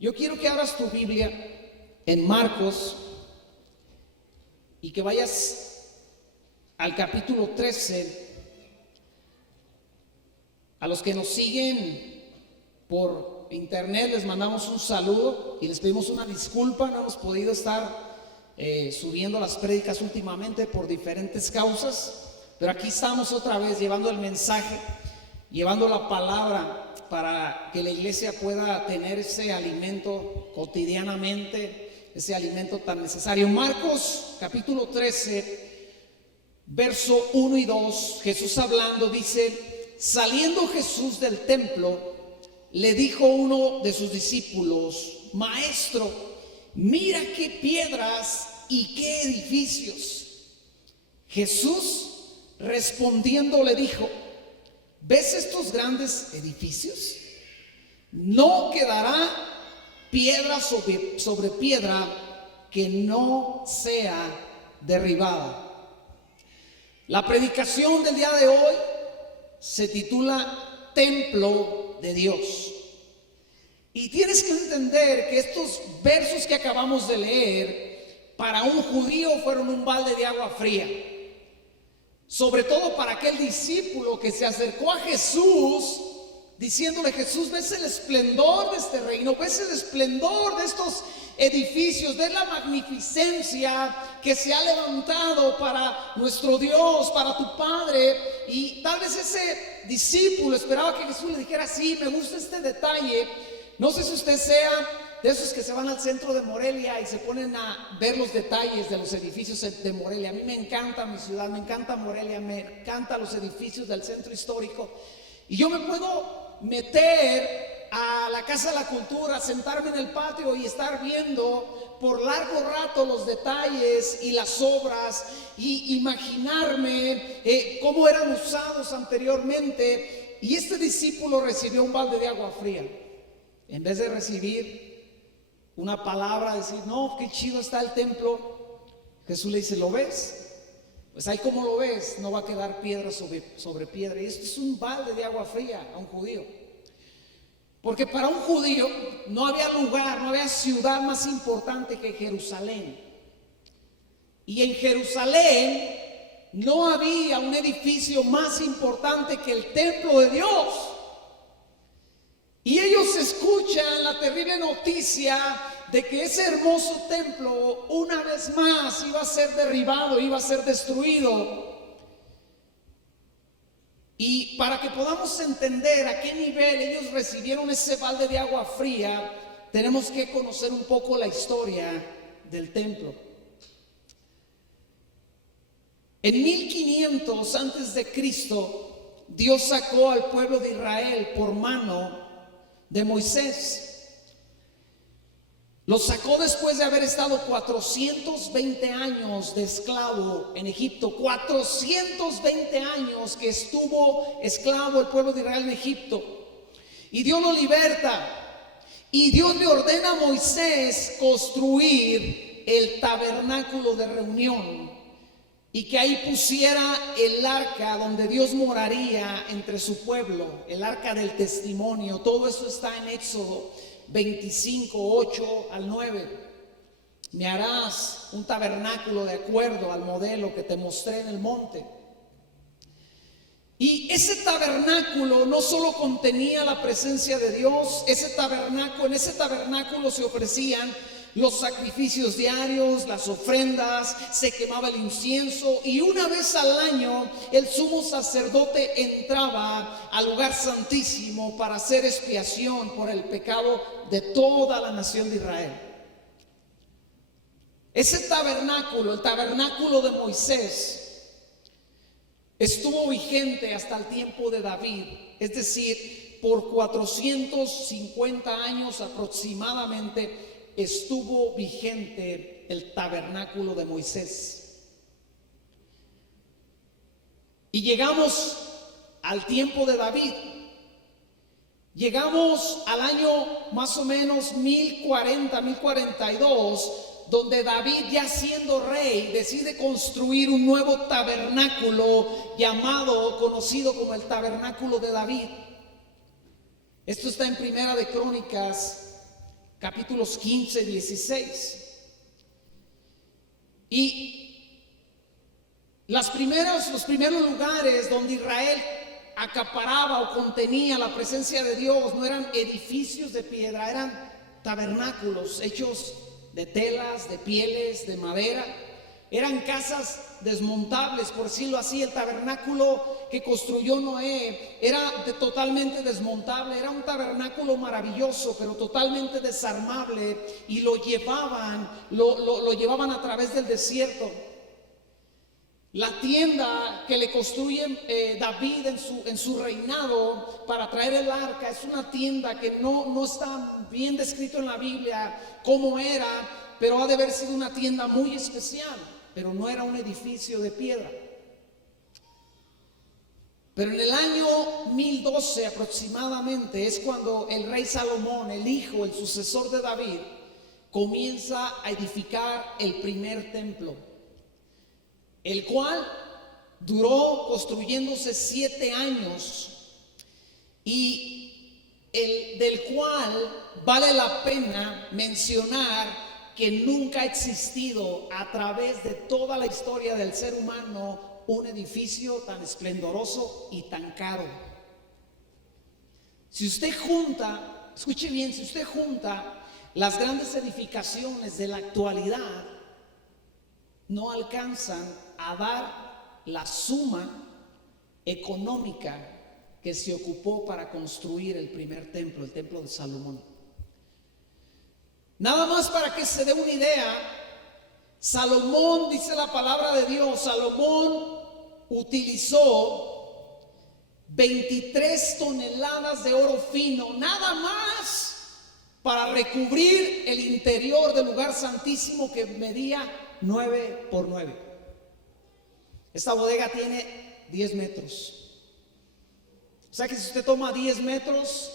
Yo quiero que abras tu Biblia en Marcos y que vayas al capítulo 13. A los que nos siguen por internet les mandamos un saludo y les pedimos una disculpa. No hemos podido estar subiendo las prédicas últimamente por diferentes causas, pero aquí estamos otra vez llevando el mensaje, llevando la palabra para que la iglesia pueda tener ese alimento cotidianamente, ese alimento tan necesario. Marcos capítulo 13, verso 1 y 2, Jesús hablando dice: saliendo Jesús del templo, le dijo uno de sus discípulos: Maestro, mira qué piedras y qué edificios. Jesús respondiendo le dijo: ¿ves estos grandes edificios? No quedará piedra sobre piedra que no sea derribada. La predicación del día de hoy se titula Templo de Dios. Y tienes que entender que estos versos que acabamos de leer para un judío fueron un balde de agua fría. Sobre todo para aquel discípulo que se acercó a Jesús diciéndole: Jesús, ¿ves el esplendor de este reino? ¿Ves el esplendor de estos edificios? ¿Ves la magnificencia que se ha levantado para nuestro Dios, para tu Padre? Y tal vez ese discípulo esperaba que Jesús le dijera: sí, me gusta este detalle. No sé si usted sea de esos que se van al centro de Morelia y se ponen a ver los detalles de los edificios de Morelia. A mí me encanta mi ciudad, me encanta Morelia, me encantan los edificios del centro histórico. Y yo me puedo meter a la Casa de la Cultura, sentarme en el patio y estar viendo por largo rato los detalles y las obras, y imaginarme cómo eran usados anteriormente. Y este discípulo recibió un balde de agua fría. En vez de recibir una palabra, decir: no, qué chido está el templo, Jesús le dice: ¿lo ves? Pues ahí como lo ves, no va a quedar piedra sobre piedra. Y esto es un balde de agua fría a un judío. Porque para un judío no había lugar, no había ciudad más importante que Jerusalén. Y en Jerusalén no había un edificio más importante que el templo de Dios. Y ellos escuchan la terrible noticia de que ese hermoso templo una vez más iba a ser derribado, iba a ser destruido. Y para que podamos entender a qué nivel ellos recibieron ese balde de agua fría, tenemos que conocer un poco la historia del templo. En 1500 antes de Cristo, Dios sacó al pueblo de Israel por mano de Moisés. Lo sacó después de haber estado 420 años de esclavo en Egipto. 420 años que estuvo esclavo el pueblo de Israel en Egipto. Y Dios lo liberta. Y Dios le ordena a Moisés construir el tabernáculo de reunión, y que ahí pusiera el arca donde Dios moraría entre su pueblo, el arca del testimonio. Todo eso está en Éxodo 25, 8 al 9. Me harás un tabernáculo de acuerdo al modelo que te mostré en el monte. Y ese tabernáculo no solo contenía la presencia de Dios, en ese tabernáculo se ofrecían los sacrificios diarios, las ofrendas, se quemaba el incienso, y una vez al año el sumo sacerdote entraba al lugar santísimo para hacer expiación por el pecado de toda la nación de Israel. Ese tabernáculo, el tabernáculo de Moisés, estuvo vigente hasta el tiempo de David, es decir, por 450 años aproximadamente estuvo vigente el tabernáculo de Moisés. Y llegamos al tiempo de David. Llegamos al año más o menos 1040, 1042, donde David, ya siendo rey, decide construir un nuevo tabernáculo conocido como el tabernáculo de David. Esto está en Primera de Crónicas capítulos 15, 16. Y los primeros lugares donde Israel acaparaba o contenía la presencia de Dios no eran edificios de piedra, eran tabernáculos hechos de telas, de pieles, de madera. Eran casas desmontables, por decirlo así. El tabernáculo que construyó Noé era totalmente desmontable. Era un tabernáculo maravilloso, pero totalmente desarmable, y lo llevaban a través del desierto. La tienda que le construye David en su reinado para traer el arca es una tienda que no está bien descrito en la Biblia cómo era, pero ha de haber sido una tienda muy especial, pero no era un edificio de piedra. Pero en el año 1012 aproximadamente es cuando el rey Salomón, el sucesor de David, comienza a edificar el primer templo, el cual duró construyéndose 7 años, y del cual vale la pena mencionar que nunca ha existido a través de toda la historia del ser humano un edificio tan esplendoroso y tan caro. Si usted junta, escuche bien, si usted junta las grandes edificaciones de la actualidad, no alcanzan a dar la suma económica que se ocupó para construir el primer templo, el templo de Salomón. Nada más para que se dé una idea, Salomón, dice la palabra de Dios, Salomón utilizó 23 toneladas de oro fino, nada más para recubrir el interior del lugar santísimo, que medía 9 por 9. Esta bodega tiene 10 metros. O sea que si usted toma 10 metros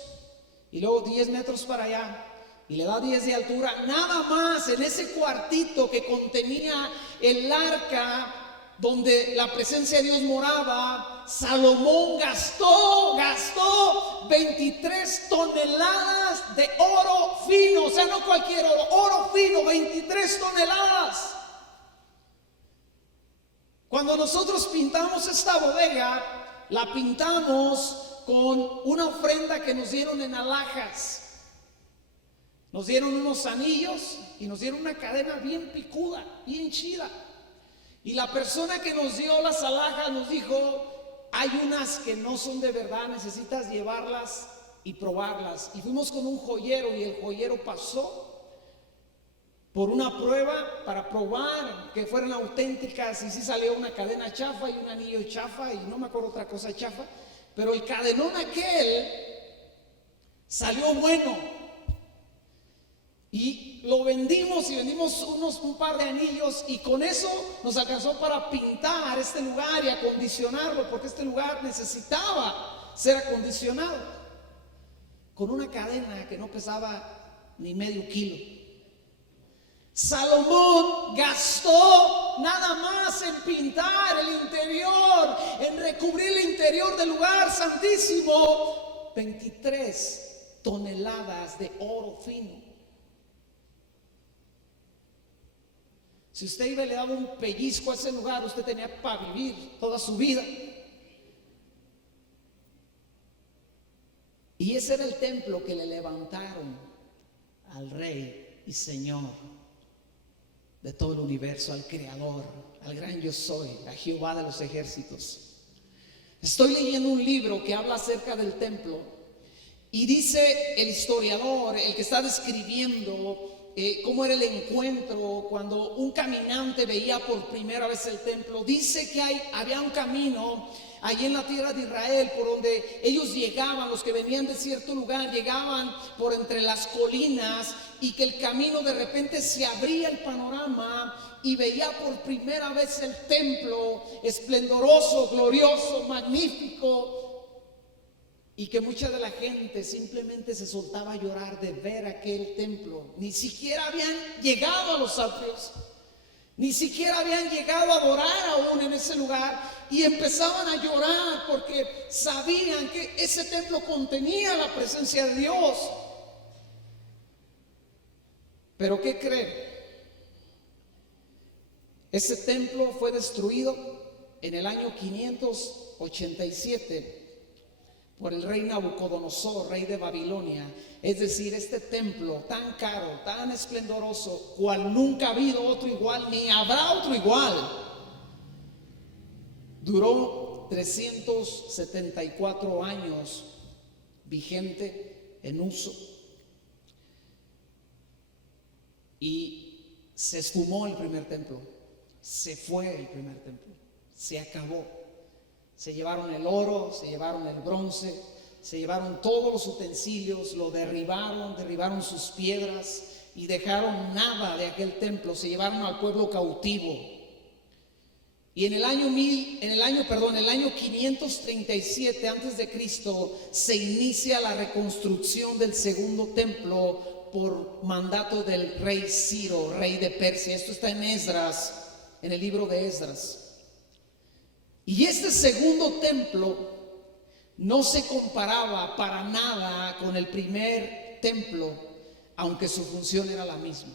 y luego 10 metros para allá y le da 10 de altura, nada más en ese cuartito que contenía el arca donde la presencia de Dios moraba, Salomón gastó 23 toneladas de oro fino. O sea, no cualquier oro fino, 23 toneladas. Cuando nosotros pintamos esta bodega, la pintamos con una ofrenda que nos dieron en alhajas. Nos dieron unos anillos y nos dieron una cadena bien picuda, bien chida. Y la persona que nos dio las alhajas nos dijo: hay unas que no son de verdad, necesitas llevarlas y probarlas. Y fuimos con un joyero, y el joyero pasó por una prueba para probar que fueran auténticas, y sí salió una cadena chafa y un anillo chafa y no me acuerdo otra cosa chafa, pero el cadenón aquel salió bueno. Y lo vendimos, y vendimos un par de anillos, y con eso nos alcanzó para pintar este lugar y acondicionarlo, porque este lugar necesitaba ser acondicionado, con una cadena que no pesaba ni medio kilo. Salomón gastó nada más en pintar el interior, en recubrir el interior del lugar santísimo, 23 toneladas de oro fino. Si usted iba y le daba un pellizco a ese lugar, usted tenía para vivir toda su vida. Y ese era el templo que le levantaron al Rey y Señor de todo el universo, al Creador, al gran yo soy, a Jehová de los ejércitos. Estoy leyendo un libro que habla acerca del templo, y dice el historiador, el que está describiendo cómo era el encuentro cuando un caminante veía por primera vez el templo. Dice que había un camino allí en la tierra de Israel por donde ellos llegaban, los que venían de cierto lugar, llegaban por entre las colinas, y que el camino de repente se abría el panorama y veía por primera vez el templo esplendoroso, glorioso, magnífico. Y que mucha de la gente simplemente se soltaba a llorar de ver aquel templo. Ni siquiera habían llegado a los atrios, ni siquiera habían llegado a adorar aún en ese lugar, y empezaban a llorar porque sabían que ese templo contenía la presencia de Dios. Pero ¿qué creen? Ese templo fue destruido en el año 587 por el rey Nabucodonosor, rey de Babilonia. Es decir, este templo tan caro, tan esplendoroso, cual nunca ha habido otro igual, ni habrá otro igual, duró 374 años vigente, en uso, y se esfumó el primer templo, se fue el primer templo, se acabó. Se llevaron el oro, se llevaron el bronce, se llevaron todos los utensilios, lo derribaron sus piedras y dejaron nada de aquel templo. Se llevaron al pueblo cautivo. Y en el año 537 antes de Cristo se inicia la reconstrucción del segundo templo por mandato del rey Ciro, rey de Persia. Esto está en Esdras, en el libro de Esdras. Y este segundo templo no se comparaba para nada con el primer templo, aunque su función era la misma.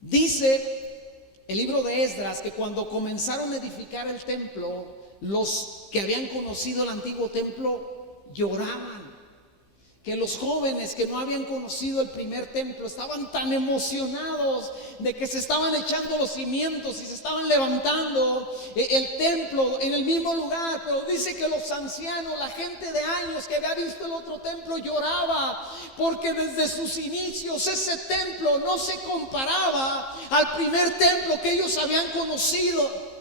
Dice el libro de Esdras que cuando comenzaron a edificar el templo, los que habían conocido el antiguo templo lloraban. Que los jóvenes que no habían conocido el primer templo estaban tan emocionados de que se estaban echando los cimientos y se estaban levantando el templo en el mismo lugar. Pero dice que los ancianos, la gente de años que había visto el otro templo, lloraba porque desde sus inicios ese templo no se comparaba al primer templo que ellos habían conocido.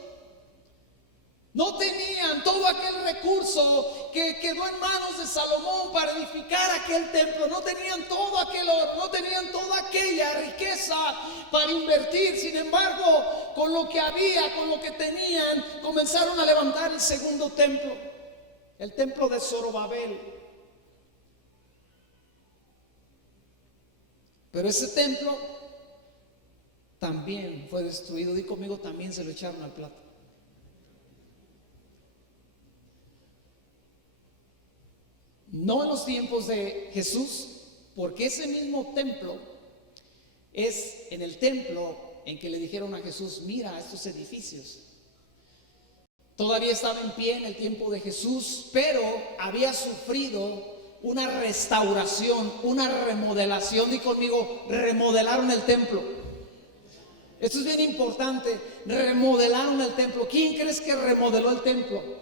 No tenían todo aquel recurso que quedó en manos de Salomón para edificar aquel templo. No tenían todo aquel oro, no tenían toda aquella riqueza para invertir. Sin embargo, con lo que había, con lo que tenían, comenzaron a levantar el segundo templo, el templo de Zorobabel. Pero ese templo también fue destruido. Di conmigo, también se lo echaron al plato. No en los tiempos de Jesús, porque ese mismo templo es en el templo en que le dijeron a Jesús: mira estos edificios. Todavía estaba en pie en el tiempo de Jesús, pero había sufrido una restauración, una remodelación. Di conmigo, remodelaron el templo. Esto es bien importante, remodelaron el templo. ¿Quién crees que remodeló el templo?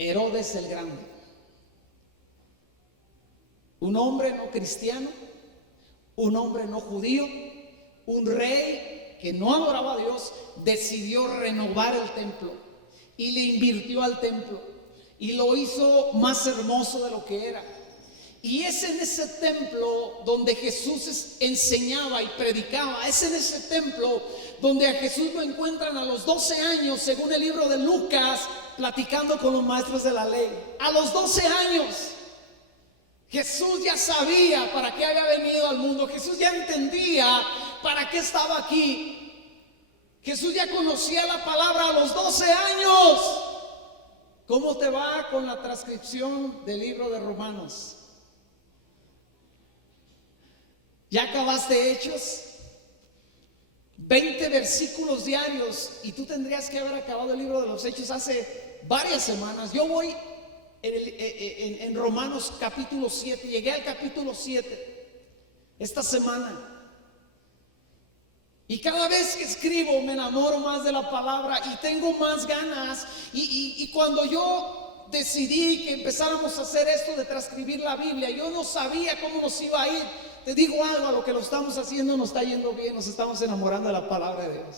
Herodes el Grande, un hombre no cristiano, un hombre no judío, un rey que no adoraba a Dios, decidió renovar el templo y le invirtió al templo y lo hizo más hermoso de lo que era. Y es en ese templo donde Jesús enseñaba y predicaba. Es en ese templo donde a Jesús lo encuentran a los 12 años, según el libro de Lucas, platicando con los maestros de la ley. A los 12 años Jesús ya sabía para qué había venido al mundo. Jesús ya entendía para qué estaba aquí. Jesús ya conocía la palabra a los 12 años. ¿Cómo te va con la transcripción del libro de Romanos? ¿Ya acabaste Hechos? 20 versículos diarios y tú tendrías que haber acabado el libro de los Hechos hace varias semanas. Yo voy en Romanos capítulo 7, llegué al capítulo 7 esta semana. Y cada vez que escribo me enamoro más de la palabra y tengo más ganas. Y cuando yo decidí que empezáramos a hacer esto de transcribir la Biblia, yo no sabía cómo nos iba a ir. Te digo algo, a lo que lo estamos haciendo nos está yendo bien, nos estamos enamorando de la palabra de Dios.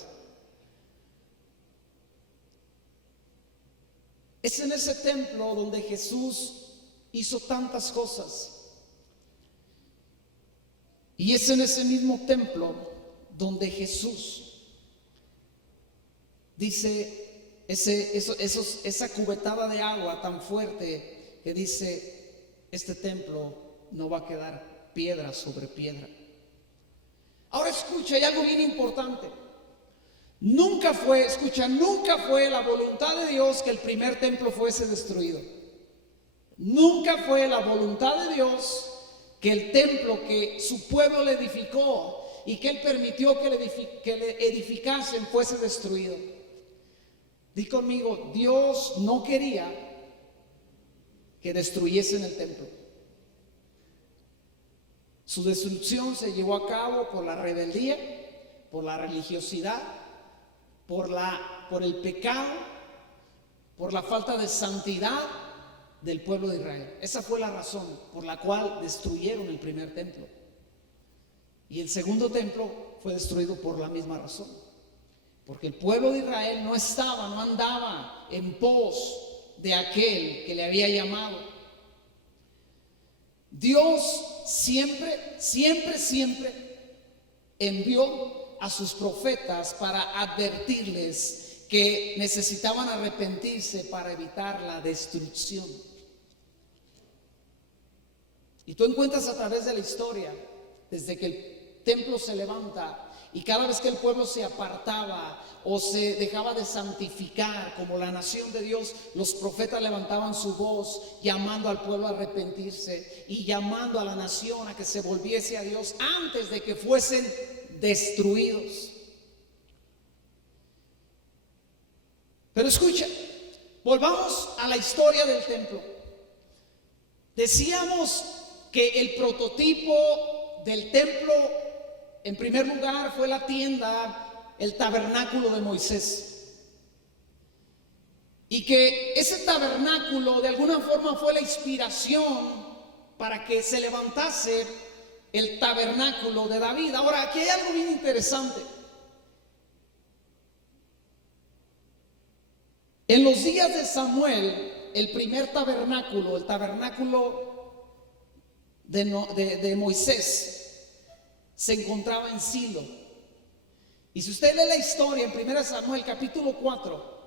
Es en ese templo donde Jesús hizo tantas cosas. Y es en ese mismo templo donde Jesús dice esa cubetada de agua tan fuerte que dice: este templo no va a quedar piedra sobre piedra. Ahora escucha, hay algo bien importante. Nunca fue la voluntad de Dios que el primer templo fuese destruido. Nunca fue la voluntad de Dios que el templo que su pueblo le edificó y que él permitió que le edificasen fuese destruido. Di conmigo, Dios no quería que destruyesen el templo. Su destrucción se llevó a cabo por la rebeldía, por la religiosidad, por el pecado, por la falta de santidad del pueblo de Israel. Esa fue la razón por la cual destruyeron el primer templo. Y el segundo templo fue destruido por la misma razón, porque el pueblo de Israel no andaba en pos de aquel que le había llamado. Dios siempre envió a sus profetas para advertirles que necesitaban arrepentirse para evitar la destrucción. Y tú encuentras a través de la historia, desde que el templo se levanta y cada vez que el pueblo se apartaba o se dejaba de santificar como la nación de Dios, los profetas levantaban su voz llamando al pueblo a arrepentirse y llamando a la nación a que se volviese a Dios antes de que fuesen destruidos. Pero escucha, volvamos a la historia del templo. Decíamos que el prototipo del templo, en primer lugar, fue la tienda, el tabernáculo de Moisés. Y que ese tabernáculo de alguna forma fue la inspiración para que se levantase el tabernáculo de David. Ahora, aquí hay algo bien interesante. En los días de Samuel, el primer tabernáculo, el tabernáculo de Moisés, se encontraba en Silo. Y si usted lee la historia en 1 Samuel capítulo 4,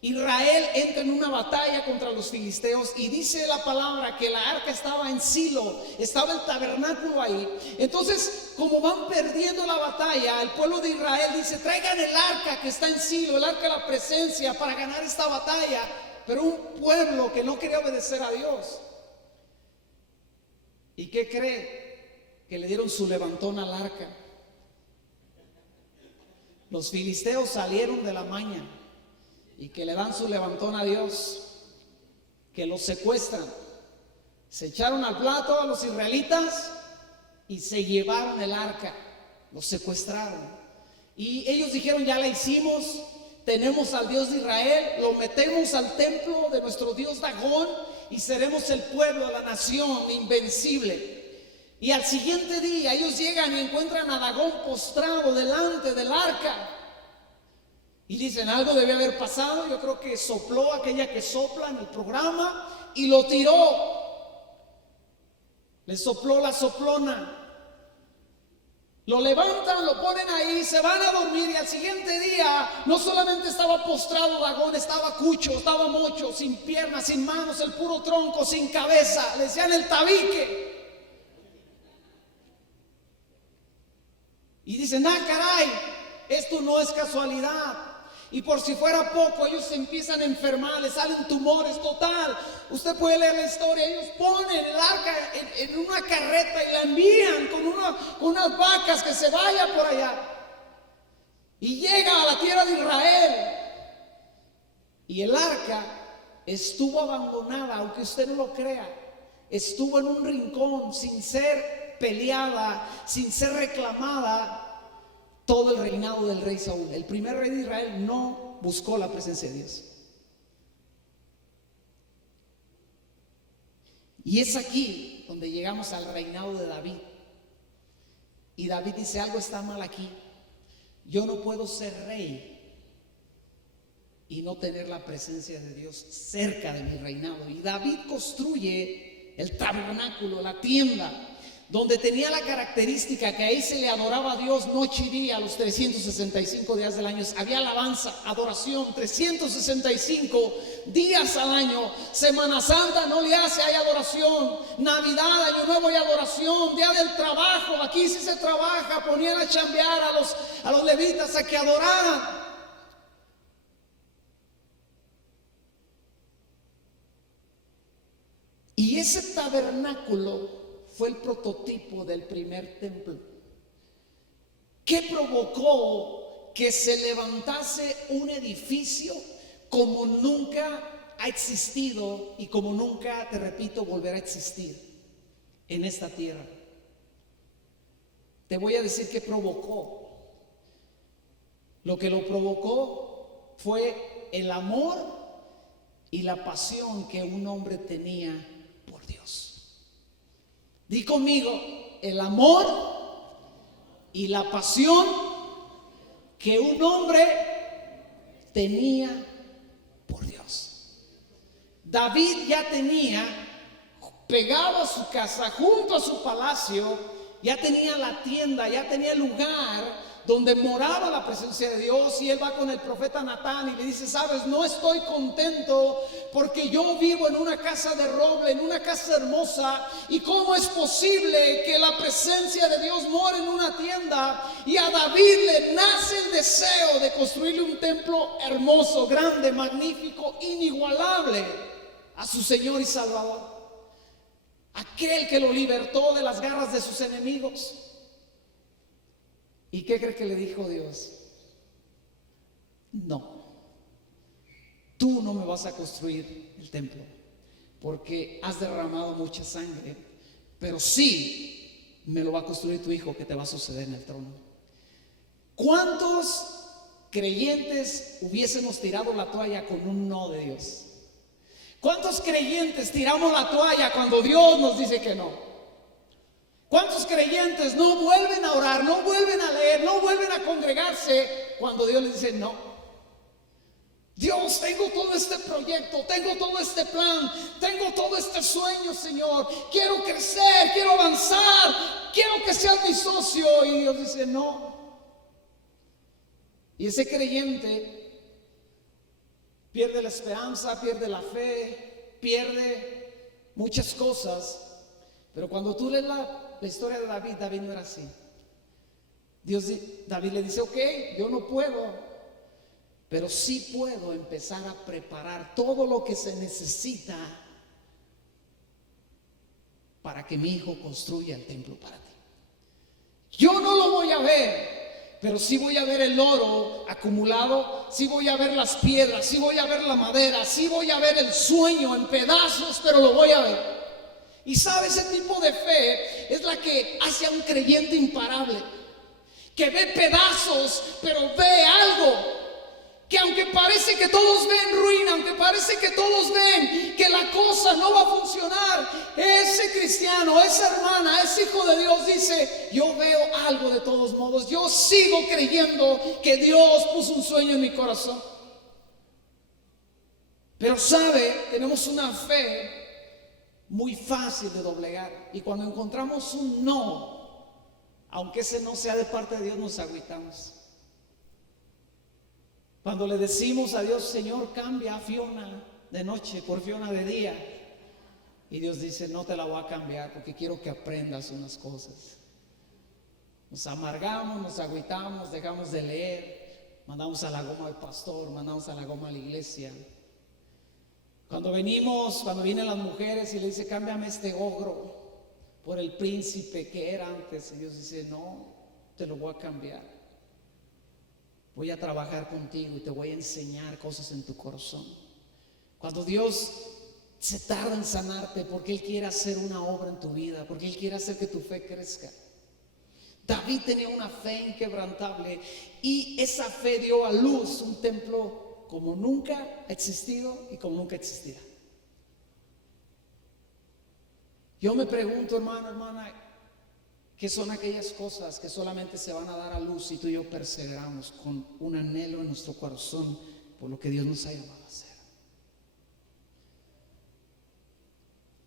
Israel entra en una batalla contra los filisteos y dice la palabra que la arca estaba en Silo, estaba el tabernáculo ahí. Entonces, como van perdiendo la batalla, el pueblo de Israel dice: traigan el arca que está en Silo, el arca de la presencia, para ganar esta batalla. Pero un pueblo que no quería obedecer a Dios. ¿Y qué cree? Que le dieron su levantón al arca. Los filisteos salieron de la maña y que le dan su levantón a Dios, que los secuestran. Se echaron al plato a los israelitas y se llevaron el arca, los secuestraron. Y ellos dijeron: ya la hicimos, tenemos al Dios de Israel, lo metemos al templo de nuestro Dios Dagón y seremos el pueblo, la nación invencible. Y al siguiente día ellos llegan y encuentran a Dagón postrado delante del arca. Y dicen: algo debe haber pasado. Yo creo que sopló aquella que sopla en el programa y lo tiró. Le sopló la soplona. Lo levantan, lo ponen ahí, se van a dormir. Y al siguiente día no solamente estaba postrado Dagón, estaba cucho, estaba mocho, sin piernas, sin manos, el puro tronco, sin cabeza. Le decían el tabique. Y dicen: ah, caray, esto no es casualidad. Y por si fuera poco, ellos se empiezan a enfermar, les salen tumores. Total, usted puede leer la historia. Ellos ponen el arca en una carreta y la envían con unas vacas que se vaya por allá. Y llega a la tierra de Israel. Y el arca estuvo abandonada, aunque usted no lo crea. Estuvo en un rincón sin ser peleada, sin ser reclamada, todo el reinado del rey Saúl. El primer rey de Israel no buscó la presencia de Dios. Y es aquí donde llegamos al reinado de David. Y David dice: algo está mal aquí. Yo no puedo ser rey y no tener la presencia de Dios cerca de mi reinado. Y David construye el tabernáculo, la tienda, donde tenía la característica que ahí se le adoraba a Dios noche y día, los 365 días del año. Había alabanza, adoración, 365 días al año. Semana Santa no le hace, hay adoración. Navidad, Año Nuevo hay adoración. Día del trabajo, aquí sí se trabaja. Ponían a chambear a los levitas a que adoraran. Y ese tabernáculo fue el prototipo del primer templo. ¿Qué provocó que se levantase un edificio como nunca ha existido y como nunca, te repito, volverá a existir en esta tierra? Te voy a decir qué provocó. Lo que lo provocó fue el amor y la pasión que un hombre tenía por Dios. Di conmigo, el amor y la pasión que un hombre tenía por Dios. David ya tenía pegado a su casa, junto a su palacio, ya tenía la tienda, ya tenía el lugar donde moraba la presencia de Dios. Y él va con el profeta Natán y le dice: sabes, no estoy contento porque yo vivo en una casa de roble, en una casa hermosa, y cómo es posible que la presencia de Dios more en una tienda. Y a David le nace el deseo de construirle un templo hermoso, grande, magnífico, inigualable a su Señor y Salvador, aquel que lo libertó de las garras de sus enemigos. ¿Y qué cree que le dijo Dios? No, tú no me vas a construir el templo porque has derramado mucha sangre, pero sí me lo va a construir tu hijo, que te va a suceder en el trono. ¿Cuántos creyentes hubiésemos tirado la toalla con un no de Dios? ¿Cuántos creyentes tiramos la toalla cuando Dios nos dice que no? ¿Cuántos creyentes no vuelven a orar, no vuelven a leer, no vuelven a congregarse cuando Dios les dice no? Dios, tengo todo este proyecto, tengo todo este plan, tengo todo este sueño, Señor. Quiero crecer, quiero avanzar, quiero que seas mi socio. Y Dios dice no. Y ese creyente pierde la esperanza, pierde la fe, pierde muchas cosas. Pero cuando tú lees la historia de David, David no era así. David le dice: ok, yo no puedo, pero sí puedo empezar a preparar todo lo que se necesita para que mi hijo construya el templo para ti. Yo no lo voy a ver, pero sí voy a ver el oro acumulado, sí voy a ver las piedras, sí voy a ver la madera, sí voy a ver el sueño en pedazos, pero lo voy a ver. Y sabe, ese tipo de fe es la que hace a un creyente imparable, que ve pedazos, pero ve algo, que aunque parece que todos ven ruina, aunque parece que todos ven que la cosa no va a funcionar, ese cristiano, esa hermana, ese hijo de Dios dice: yo veo algo de todos modos, yo sigo creyendo que Dios puso un sueño en mi corazón. Pero sabe, tenemos una fe muy fácil de doblegar, y cuando encontramos un no, aunque ese no sea de parte de Dios, nos agüitamos. Cuando le decimos a Dios: Señor, cambia a Fiona de noche por Fiona de día, y Dios dice: no te la voy a cambiar porque quiero que aprendas unas cosas. Nos amargamos, nos agüitamos, dejamos de leer, mandamos a la goma al pastor, mandamos a la goma a la iglesia. Cuando vienen las mujeres y le dice: cámbiame este ogro por el príncipe que era antes, y Dios dice: no, te lo voy a cambiar. Voy a trabajar contigo y te voy a enseñar cosas en tu corazón. Cuando Dios se tarda en sanarte, porque Él quiere hacer una obra en tu vida, porque Él quiere hacer que tu fe crezca. David tenía una fe inquebrantable, y esa fe dio a luz un templo como nunca ha existido y como nunca existirá. Yo me pregunto, hermano, hermana, ¿qué son aquellas cosas que solamente se van a dar a luz si tú y yo perseveramos con un anhelo en nuestro corazón por lo que Dios nos ha llamado a hacer?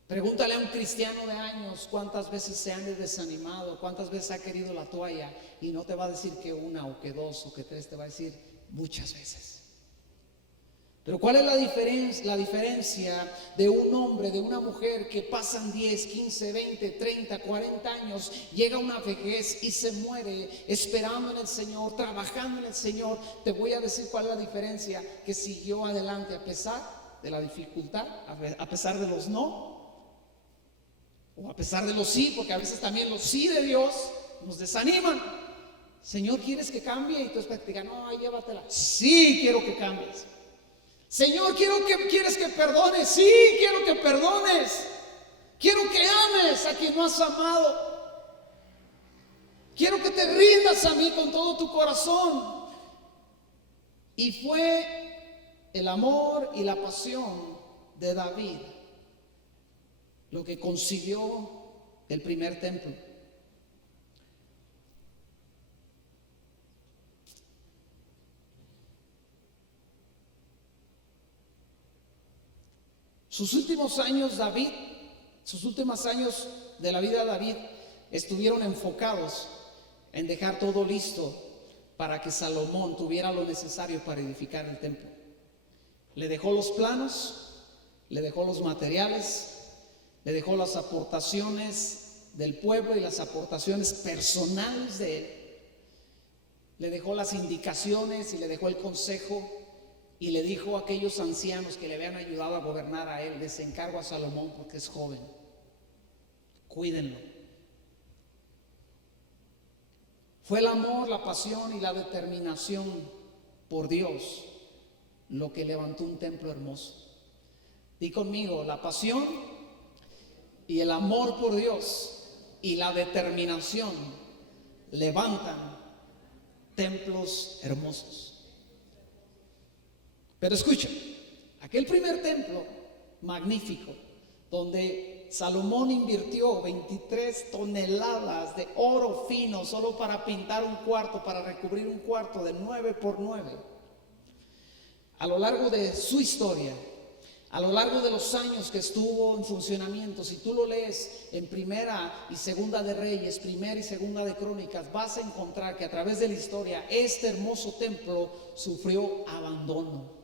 Pregúntale a un cristiano de años cuántas veces se han desanimado, cuántas veces ha querido la toalla, y no te va a decir que una o que dos o que tres, te va a decir muchas veces. Pero ¿cuál es la diferencia de un hombre, de una mujer que pasan 10, 15, 20, 30, 40 años, llega a una vejez y se muere esperando en el Señor, trabajando en el Señor? Te voy a decir cuál es la diferencia: que siguió adelante a pesar de la dificultad, a pesar de los no. O a pesar de los sí, porque a veces también los sí de Dios nos desaniman. Señor, ¿quieres que cambie? Y tú esperas que diga, no, ahí llévatela. Sí, quiero que cambies. Señor, ¿quieres que perdones? Sí, quiero que perdones. Quiero que ames a quien no has amado. Quiero que te rindas a mí con todo tu corazón. Y fue el amor y la pasión de David lo que consiguió el primer templo. Sus últimos años de la vida de David estuvieron enfocados en dejar todo listo para que Salomón tuviera lo necesario para edificar el templo. Le dejó los planos, le dejó los materiales, le dejó las aportaciones del pueblo y las aportaciones personales de él. Le dejó las indicaciones y le dejó el consejo y le dijo a aquellos ancianos que le habían ayudado a gobernar a él: les encargo a Salomón porque es joven, cuídenlo. Fue el amor, la pasión y la determinación por Dios lo que levantó un templo hermoso. Di conmigo: la pasión y el amor por Dios y la determinación levantan templos hermosos. Pero escucha, aquel primer templo magnífico, donde Salomón invirtió 23 toneladas de oro fino solo para pintar un cuarto, para recubrir un cuarto de 9 por 9. A lo largo de su historia, a lo largo de los años que estuvo en funcionamiento, si tú lo lees en Primera y Segunda de Reyes, Primera y Segunda de Crónicas, vas a encontrar que a través de la historia este hermoso templo sufrió abandono,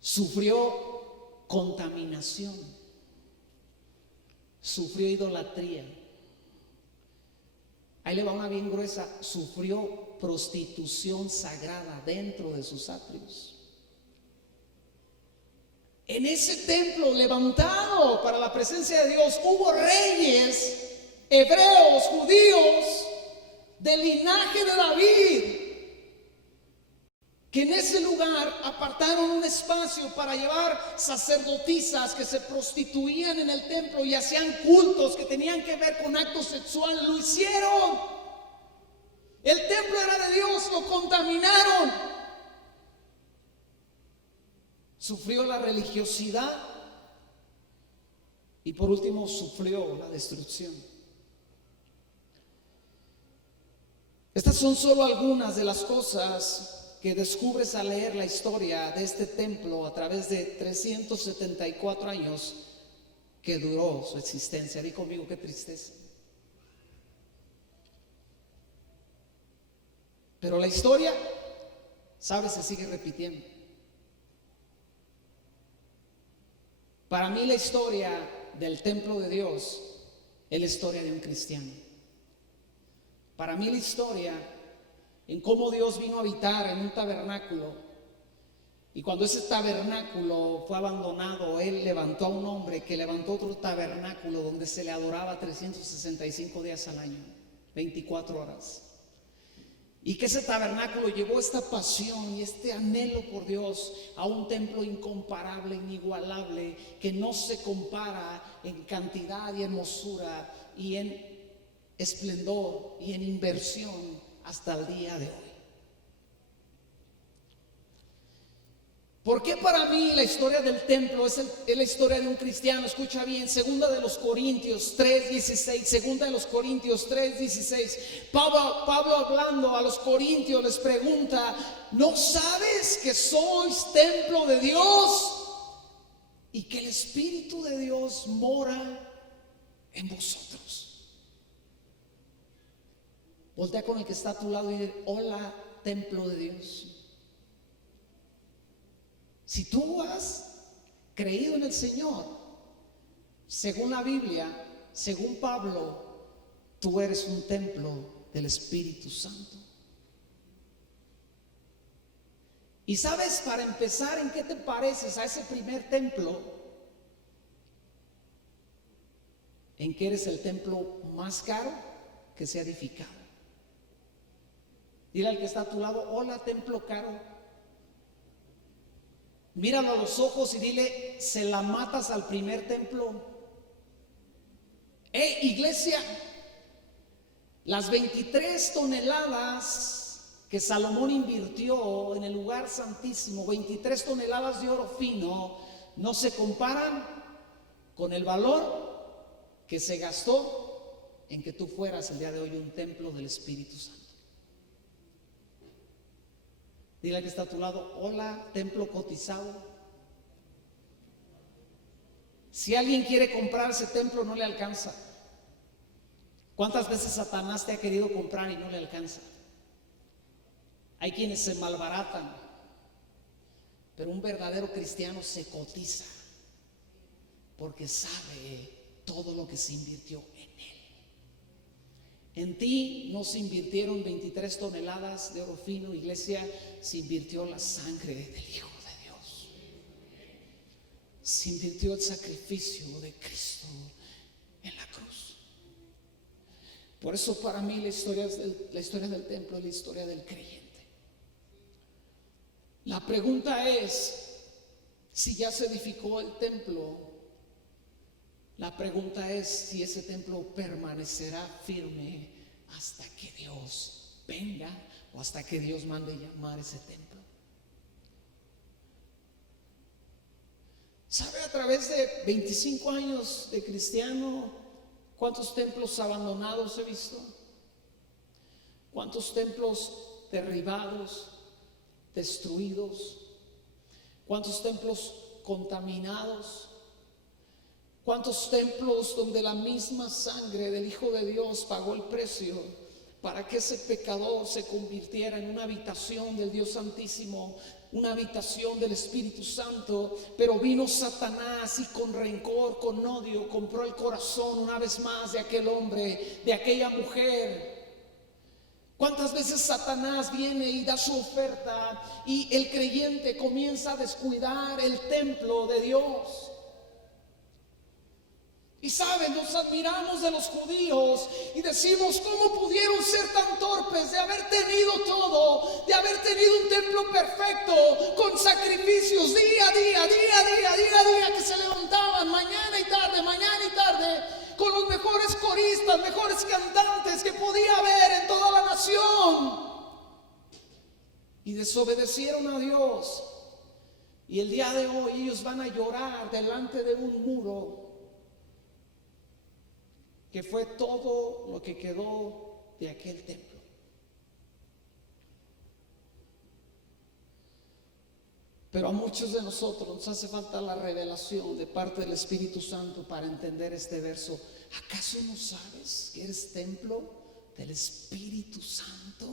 sufrió contaminación, sufrió idolatría. Ahí le va una bien gruesa: sufrió prostitución sagrada dentro de sus atrios. En ese templo levantado para la presencia de Dios hubo reyes hebreos, judíos, del linaje de David, que en ese lugar apartaron un espacio para llevar sacerdotisas que se prostituían en el templo y hacían cultos que tenían que ver con actos sexuales. Lo hicieron. El templo era de Dios, lo contaminaron. Sufrió la religiosidad y por último sufrió la destrucción. Estas son solo algunas de las cosas que descubres al leer la historia de este templo a través de 374 años que duró su existencia. Di conmigo: qué tristeza. Pero la historia, ¿sabes?, se sigue repitiendo. Para mí la historia del templo de Dios es la historia de un cristiano. Para mí la historia en cómo Dios vino a habitar en un tabernáculo, y cuando ese tabernáculo fue abandonado, Él levantó a un hombre que levantó otro tabernáculo donde se le adoraba 365 días al año, 24 horas. Y que ese tabernáculo llevó esta pasión y este anhelo por Dios a un templo incomparable, inigualable, que no se compara en cantidad y hermosura y en esplendor y en inversión hasta el día de hoy. ¿Por qué para mí la historia del templo es la historia de un cristiano? Escucha bien, segunda de los Corintios 3:16, segunda de los Corintios 3:16. Pablo hablando a los corintios les pregunta: ¿no sabes que sois templo de Dios y que el Espíritu de Dios mora en vosotros? Voltea con el que está a tu lado y dile: hola, templo de Dios. Si tú has creído en el Señor, según la Biblia, según Pablo, tú eres un templo del Espíritu Santo. Y sabes, para empezar, ¿en qué te pareces a ese primer templo? en que eres el templo más caro que se ha edificado. Dile al que está a tu lado: hola, templo caro. Míralo a los ojos y dile: se la matas al primer templo. Iglesia, las 23 toneladas que Salomón invirtió en el lugar santísimo, 23 toneladas de oro fino, no se comparan con el valor que se gastó en que tú fueras el día de hoy un templo del Espíritu Santo. Dile al que está a tu lado: hola, templo cotizado. Si alguien quiere comprar ese templo, no le alcanza. ¿Cuántas veces Satanás te ha querido comprar y no le alcanza? Hay quienes se malbaratan, pero un verdadero cristiano se cotiza porque sabe todo lo que se invirtió en él. En ti no se invirtieron 23 toneladas de oro fino, iglesia, se invirtió la sangre del Hijo de Dios. Se invirtió el sacrificio de Cristo en la cruz. Por eso para mí la historia del templo es la historia del creyente. La pregunta es, si ya se edificó el templo, la pregunta es si ese templo permanecerá firme hasta que Dios venga o hasta que Dios mande llamar ese templo. ¿Sabe a través de 25 años de cristiano cuántos templos abandonados he visto? ¿Cuántos templos derribados, destruidos? ¿Cuántos templos contaminados? ¿Cuántos templos donde la misma sangre del Hijo de Dios pagó el precio para que ese pecador se convirtiera en una habitación del Dios Santísimo, una habitación del Espíritu Santo? Pero vino Satanás y con rencor, con odio, compró el corazón una vez más de aquel hombre, de aquella mujer. ¿Cuántas veces Satanás viene y da su oferta y el creyente comienza a descuidar el templo de Dios? Y saben, nos admiramos de los judíos y decimos: ¿cómo pudieron ser tan torpes de haber tenido todo, de haber tenido un templo perfecto, con sacrificios día a día, que se levantaban mañana y tarde, con los mejores coristas, mejores cantantes que podía haber en toda la nación? Y desobedecieron a Dios. Y el día de hoy ellos van a llorar delante de un muro que fue todo lo que quedó de aquel templo. Pero a muchos de nosotros nos hace falta la revelación de parte del Espíritu Santo para entender este verso. ¿Acaso no sabes que eres templo del Espíritu Santo?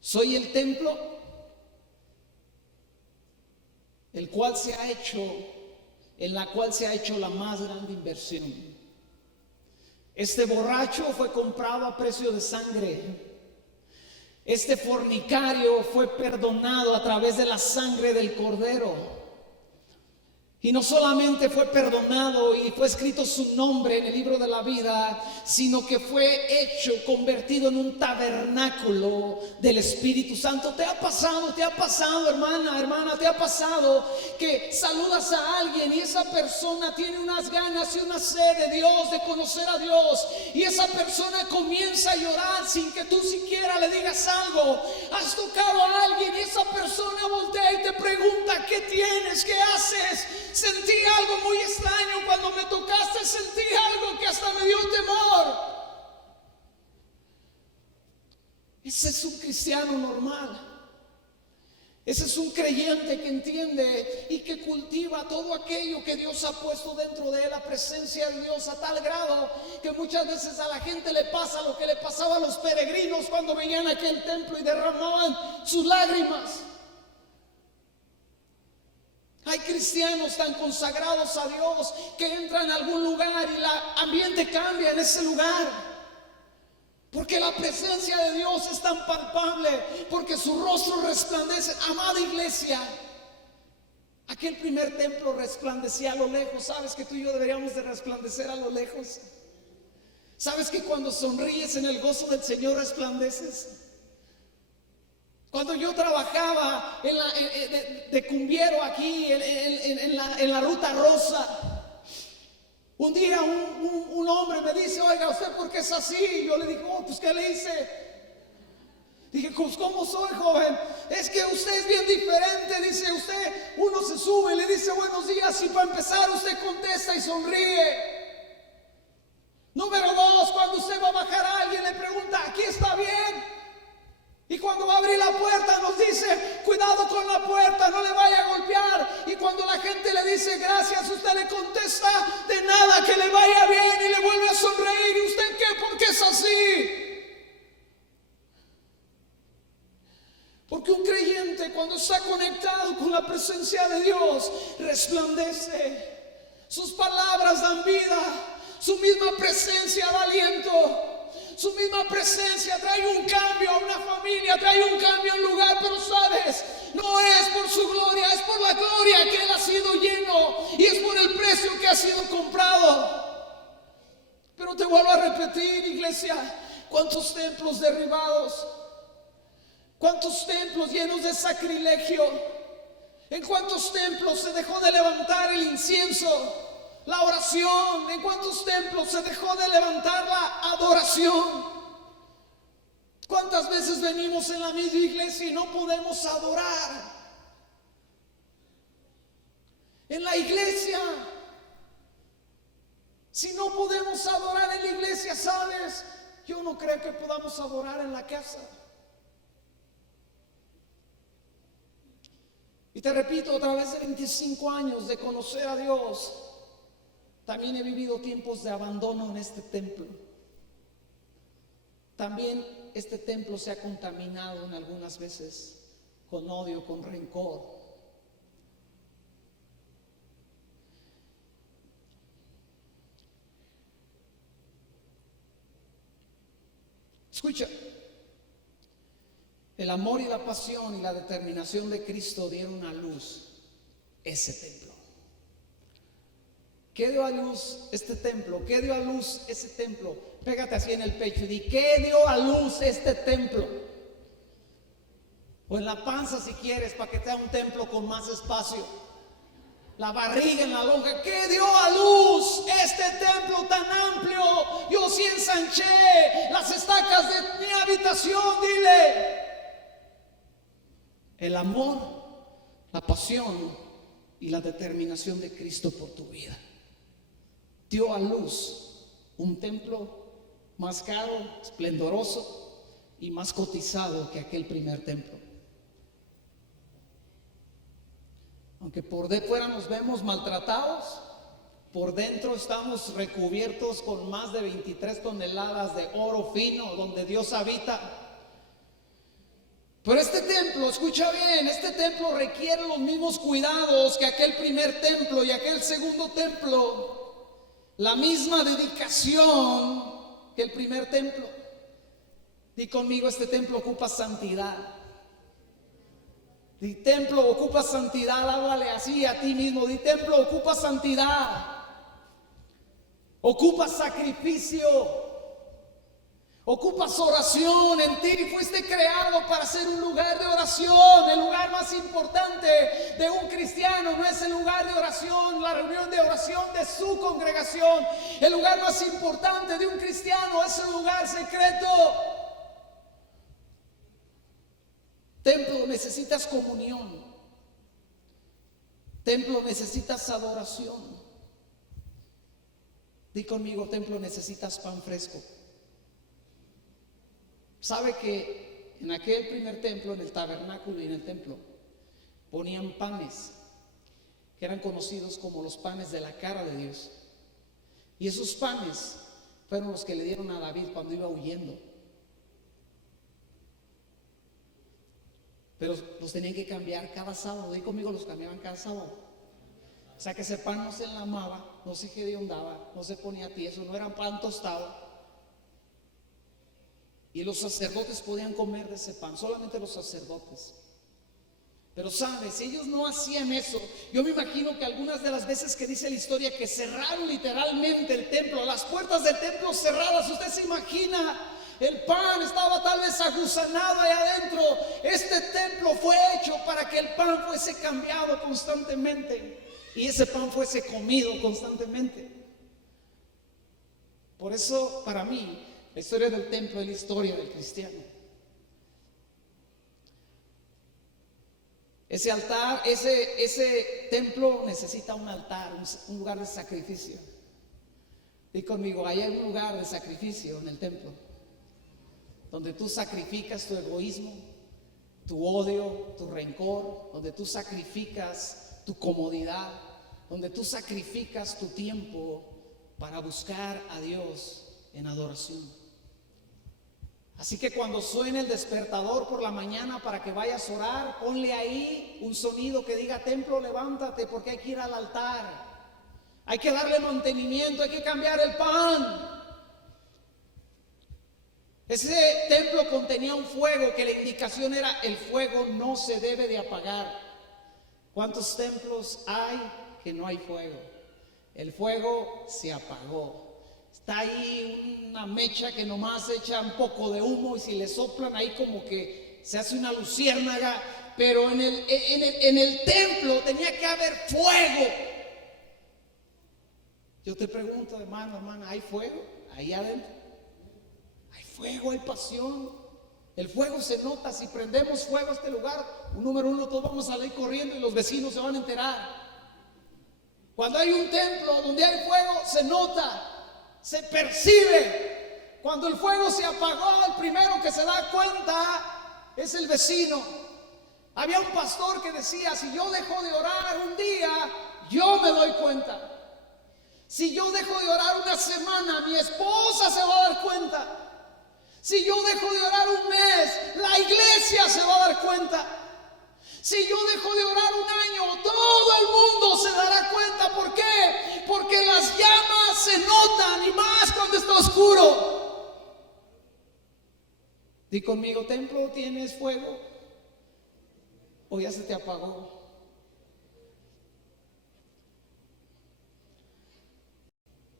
Soy el templo en la cual se ha hecho la más grande inversión. Este borracho fue comprado a precio de sangre. Este fornicario fue perdonado a través de la sangre del Cordero. Y no solamente fue perdonado y fue escrito su nombre en el libro de la vida, sino que fue convertido en un tabernáculo del Espíritu Santo. ¿Te ha pasado, hermana, te ha pasado que saludas a alguien y esa persona tiene unas ganas y una sed de Dios, de conocer a Dios, y esa persona comienza a llorar sin que tú siquiera le digas algo? Has tocado a alguien y esa persona voltea y te pregunta: ¿qué tienes? ¿Qué haces? Sentí algo muy extraño cuando me tocaste, sentí algo que hasta me dio temor. Ese es un cristiano normal. Ese es un creyente que entiende y que cultiva todo aquello que Dios ha puesto dentro de él, la presencia de Dios, a tal grado que muchas veces a la gente le pasa lo que le pasaba a los peregrinos cuando veían aquel templo y derramaban sus lágrimas. Hay cristianos tan consagrados a Dios que entran a algún lugar y el ambiente cambia en ese lugar, porque la presencia de Dios es tan palpable, porque su rostro resplandece. Amada iglesia, Aquel primer templo resplandecía a lo lejos. ¿Sabes que tú y yo deberíamos de resplandecer a lo lejos? ¿Sabes que cuando sonríes en el gozo del Señor resplandeces? Cuando yo trabajaba de cumbiero aquí en la Ruta Rosa, un día un hombre me dice: oiga, ¿usted por qué es así? Y yo le digo: oh, pues ¿qué le hice? Dije: pues ¿cómo soy, joven? Es que usted es bien diferente. Dice: usted, uno se sube y le dice buenos días y para empezar usted contesta y sonríe. Número dos, cuando usted va a bajar a alguien le pregunta: ¿aquí está bien? Y cuando va a abrir la puerta nos dice: cuidado con la puerta, no le vaya a golpear. Y cuando la gente le dice gracias, usted le contesta: de nada, que le vaya bien, y le vuelve a sonreír. ¿Y usted qué? ¿Por qué es así? Porque un creyente, cuando está conectado con la presencia de Dios, resplandece. Sus palabras dan vida, su misma presencia da aliento. Su misma presencia trae un cambio a una familia, trae un cambio a un lugar. Pero sabes, no es por su gloria, es por la gloria que Él ha sido lleno, y es por el precio que ha sido comprado. Pero te vuelvo a repetir, iglesia, ¿cuántos templos derribados? ¿Cuántos templos llenos de sacrilegio? ¿En cuántos templos se dejó de levantar el incienso, la oración? ¿En cuántos templos se dejó de levantar la adoración? ¿Cuántas veces venimos en la misma iglesia y no podemos adorar? En la iglesia, si no podemos adorar en la iglesia, ¿sabes? Yo no creo que podamos adorar en la casa. Y te repito, a través de 25 años de conocer a Dios, también he vivido tiempos de abandono en este templo. También este templo se ha contaminado en algunas veces con odio, con rencor. Escucha, el amor y la pasión y la determinación de Cristo dieron a luz ese templo. ¿Qué dio a luz este templo? ¿Qué dio a luz ese templo? Pégate así en el pecho y di: ¿qué dio a luz este templo? O en la panza si quieres, para que sea un templo con más espacio. La barriga, en la lonja. ¿Qué dio a luz este templo tan amplio? Yo sí ensanché las estacas de mi habitación. Dile: el amor, la pasión y la determinación de Cristo por tu vida. Dio a luz un templo más caro, esplendoroso y más cotizado que aquel primer templo. Aunque por de fuera nos vemos maltratados, por dentro estamos recubiertos con más de 23 toneladas de oro fino, donde Dios habita. Pero este templo, escucha bien, este templo requiere los mismos cuidados que aquel primer templo y aquel segundo templo. La misma dedicación que el primer templo. Di conmigo: este templo ocupa santidad. Di: templo ocupa santidad. Háblale así a ti mismo. Di: templo ocupa santidad. Ocupa sacrificio. Ocupas oración. En ti fuiste creado para ser un lugar de oración. El lugar más importante de un cristiano no es el lugar de oración, la reunión de oración de su congregación. El lugar más importante de un cristiano es el lugar secreto. Templo, necesitas comunión. Templo, necesitas adoración. Di conmigo: templo, necesitas pan fresco. ¿Sabe que en aquel primer templo, en el tabernáculo y en el templo, ponían panes que eran conocidos como los panes de la cara de Dios? Y esos panes fueron los que le dieron a David cuando iba huyendo. Pero los tenían que cambiar cada sábado. Y conmigo, los cambiaban cada sábado. O sea que ese pan no se enlamaba, no se hediondaba, no se ponía tieso, no era pan tostado. Y los sacerdotes podían comer de ese pan, solamente los sacerdotes. Pero sabes, ellos no hacían eso. Yo me imagino que algunas de las veces que dice la historia que cerraron literalmente el templo, las puertas del templo cerradas, usted se imagina, el pan estaba tal vez agusanado ahí adentro. Este templo fue hecho para que el pan fuese cambiado constantemente y ese pan fuese comido constantemente. Por eso, para mí, la historia del templo es la historia del cristiano. Ese altar, ese templo necesita un altar, un lugar de sacrificio. Di conmigo, hay un lugar de sacrificio en el templo, donde tú sacrificas tu egoísmo, tu odio, tu rencor, donde tú sacrificas tu comodidad, donde tú sacrificas tu tiempo para buscar a Dios en adoración. Así que cuando suene el despertador por la mañana para que vayas a orar, ponle ahí un sonido que diga: templo, levántate, porque hay que ir al altar, hay que darle mantenimiento, hay que cambiar el pan. Ese templo contenía un fuego que la indicación era: el fuego no se debe de apagar. ¿Cuántos templos hay que no hay fuego? El fuego se apagó. Está ahí una mecha que nomás echa un poco de humo y si le soplan ahí como que se hace una luciérnaga. Pero en el templo tenía que haber fuego. Yo te pregunto, hermano, hermana, ¿hay fuego ahí adentro? Hay fuego, hay pasión. El fuego se nota. Si prendemos fuego a este lugar, número uno, todos vamos a salir corriendo y los vecinos se van a enterar. Cuando hay un templo donde hay fuego, se nota, se percibe. Cuando el fuego se apagó, el primero que se da cuenta es el vecino. Había un pastor que decía: si yo dejo de orar un día, yo me doy cuenta. Si yo dejo de orar una semana, mi esposa se va a dar cuenta. Si yo dejo de orar un mes, la iglesia se va a dar cuenta. Si yo dejo de orar un año, todo el mundo se dará cuenta. ¿Por qué? Porque las llamas se notan, y más cuando está oscuro. Di conmigo, templo, ¿tienes fuego? ¿O ya se te apagó?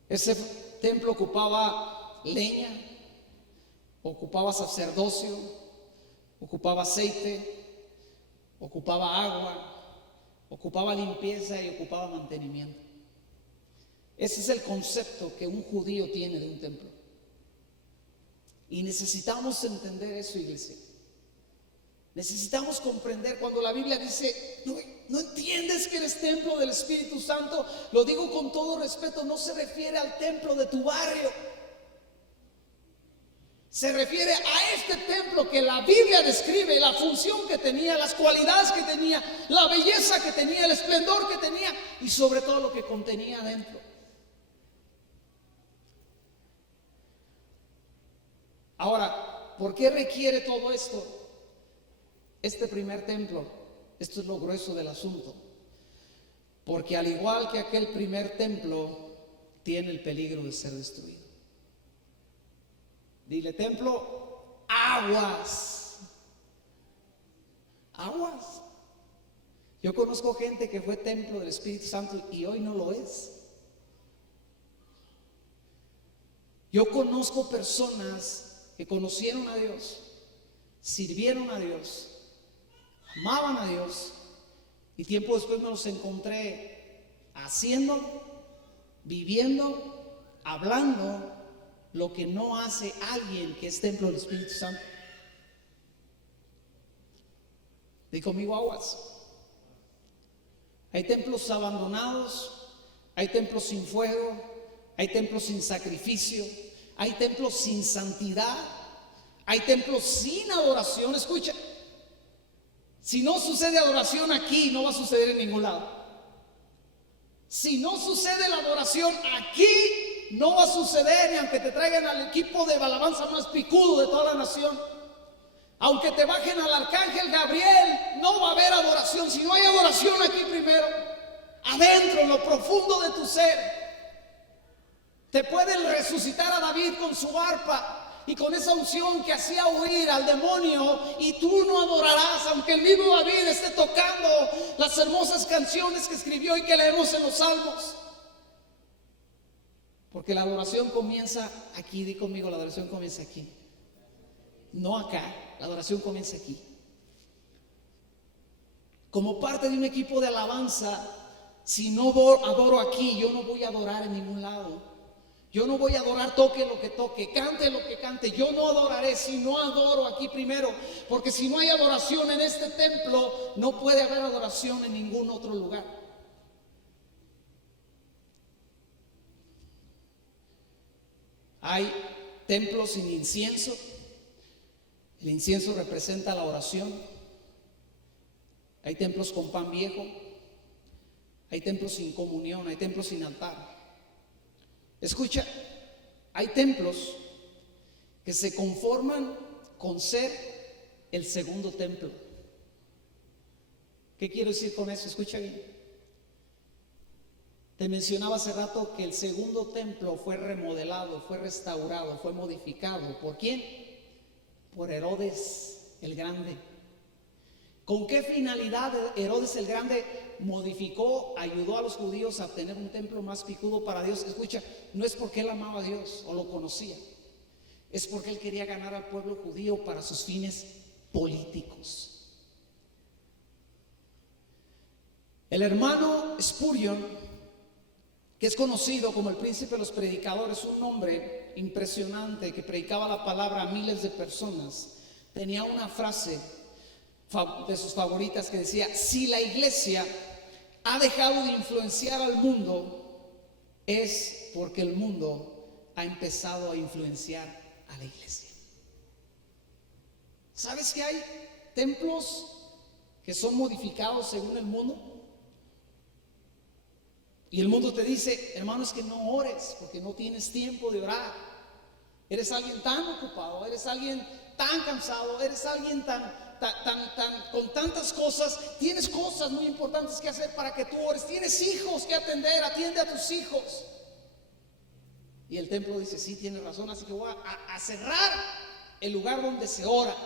Ese templo ocupaba leña, ocupaba sacerdocio, ocupaba aceite, ocupaba agua, ocupaba limpieza y ocupaba mantenimiento. Ese es el concepto que un judío tiene de un templo. Y necesitamos entender eso, iglesia. Necesitamos comprender cuando la Biblia dice: ¿no entiendes que eres templo del Espíritu Santo? Lo digo con todo respeto, no se refiere al templo de tu barrio. Se refiere a este templo que la Biblia describe, la función que tenía, las cualidades que tenía, la belleza que tenía, el esplendor que tenía y sobre todo lo que contenía adentro. Ahora, ¿por qué requiere todo esto? Este primer templo, esto es lo grueso del asunto, porque al igual que aquel primer templo, tiene el peligro de ser destruido. Dile: templo, aguas. Aguas. Yo conozco gente que fue templo del Espíritu Santo y hoy no lo es. Yo conozco personas que conocieron a Dios, sirvieron a Dios, amaban a Dios, y tiempo después me los encontré haciendo, viviendo, hablando lo que no hace alguien que es templo del Espíritu Santo. Di conmigo, aguas. Hay templos abandonados, hay templos sin fuego, hay templos sin sacrificio, hay templos sin santidad, hay templos sin adoración. Escucha, si no sucede adoración aquí, no va a suceder en ningún lado. Si no sucede la adoración aquí, no va a suceder ni aunque te traigan al equipo de alabanza más picudo de toda la nación. Aunque te bajen al arcángel Gabriel, no va a haber adoración. Si no hay adoración aquí primero, adentro, en lo profundo de tu ser. Te pueden resucitar a David con su arpa, y con esa unción que hacía huir al demonio, y tú no adorarás, aunque el mismo David esté tocando las hermosas canciones que escribió y que leemos en los Salmos. Porque la adoración comienza aquí, di conmigo, la adoración comienza aquí. No acá, la adoración comienza aquí. Como parte de un equipo de alabanza, si no adoro aquí, yo no voy a adorar en ningún lado. Yo no voy a adorar, toque lo que toque, cante lo que cante. Yo no adoraré si no adoro aquí primero. Porque si no hay adoración en este templo, no puede haber adoración en ningún otro lugar. Hay templos sin incienso. El incienso representa la oración. Hay templos con pan viejo. Hay templos sin comunión. Hay templos sin altar. Escucha, hay templos que se conforman con ser el segundo templo. ¿Qué quiero decir con eso? Escucha bien. Te mencionaba hace rato que el segundo templo fue remodelado, fue restaurado, fue modificado. ¿Por quién? Por Herodes el Grande. ¿Con qué finalidad Herodes el Grande modificó, ayudó a los judíos a obtener un templo más picudo para Dios? Escucha, no es porque él amaba a Dios o lo conocía, es porque él quería ganar al pueblo judío para sus fines políticos. El hermano Spurgeon, que es conocido como el príncipe de los predicadores, un hombre impresionante que predicaba la palabra a miles de personas, tenía una frase de sus favoritas que decía: si la iglesia ha dejado de influenciar al mundo, es porque el mundo ha empezado a influenciar a la iglesia. ¿Sabes que hay templos que son modificados según el mundo? Y el mundo te dice: hermano, es que no ores porque no tienes tiempo de orar. Eres alguien tan ocupado, eres alguien tan cansado, eres alguien con tantas cosas, tienes cosas muy importantes que hacer para que tú ores, tienes hijos que atender, atiende a tus hijos. Y el templo dice: sí, tienes razón, así que voy a cerrar el lugar donde se ora.